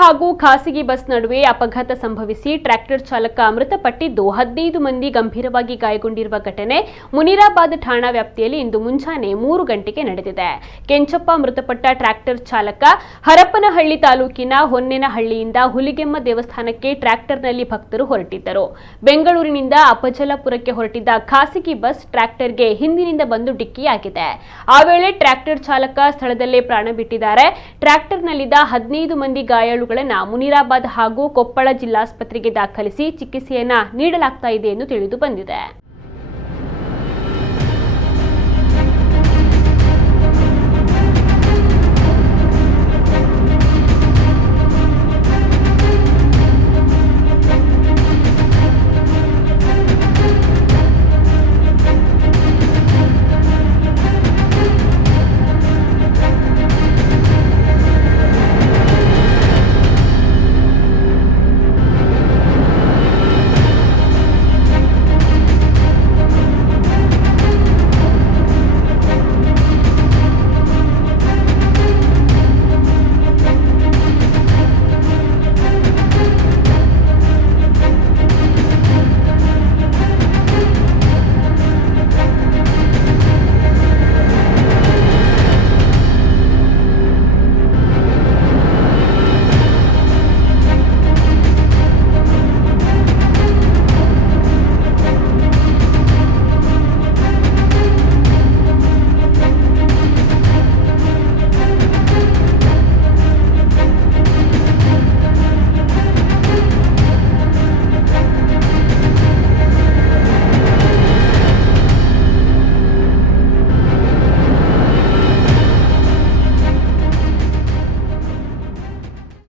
ಹಾಗೂ ಖಾಸಗಿ ಬಸ್ ನಡುವೆ ಅಪಘಾತ ಸಂಭವಿಸಿ ಟ್ರ್ಯಾಕ್ಟರ್ ಚಾಲಕ ಮೃತಪಟ್ಟಿದ್ದು 15 ಮಂದಿ ಗಂಭೀರವಾಗಿ ಗಾಯಗೊಂಡಿರುವ ಘಟನೆ ಮುನಿರಾಬಾದ್ ಠಾಣಾ ವ್ಯಾಪ್ತಿಯಲ್ಲಿ ಇಂದು ಮುಂಜಾನೆ 3 ಗಂಟೆಗೆ ನಡೆದಿದೆ. ಕೆಂಚಪ್ಪ ಮೃತಪಟ್ಟ ಟ್ರ್ಯಾಕ್ಟರ್ ಚಾಲಕ ಹರಪನಹಳ್ಳಿ ತಾಲೂಕಿನ ಹೊನ್ನೇನಹಳ್ಳಿಯಿಂದ ಹುಲಿಗೆಮ್ಮ ದೇವಸ್ಥಾನಕ್ಕೆ ಟ್ರ್ಯಾಕ್ಟರ್ನಲ್ಲಿ ಭಕ್ತರು ಹೊರಟಿದ್ದರು. ಬೆಂಗಳೂರಿನಿಂದ ಅಪಜಲಪುರಕ್ಕೆ ಹೊರಟಿದ್ದ ಖಾಸಗಿ ಬಸ್ ಟ್ರ್ಯಾಕ್ಟರ್ಗೆ ಹಿಂದಿನಿಂದ ಬಂದು ಡಿಕ್ಕಿಯಾಗಿದೆ. ಆ ವೇಳೆ ಟ್ರ್ಯಾಕ್ಟರ್ ಚಾಲಕ ಸ್ಥಳದಲ್ಲೇ ಪ್ರಾಣ ಬಿಟ್ಟಿದ್ದಾರೆ. ಟ್ರ್ಯಾಕ್ಟರ್ನಲ್ಲಿದ್ದ 15 ಮಂದಿ ಗಾಯಾಳುಗಳನ್ನು ಮುನಿರಾಬಾದ್ ಹಾಗೂ ಕೊಪ್ಪಳ ಜಿಲ್ಲಾಸ್ಪತ್ರೆಗೆ ದಾಖಲಿಸಿ ಚಿಕಿತ್ಸೆಯನ್ನ ನೀಡಲಾಗ್ತಾ ಇದೆ ಎಂದು ತಿಳಿದು ಬಂದಿದೆ.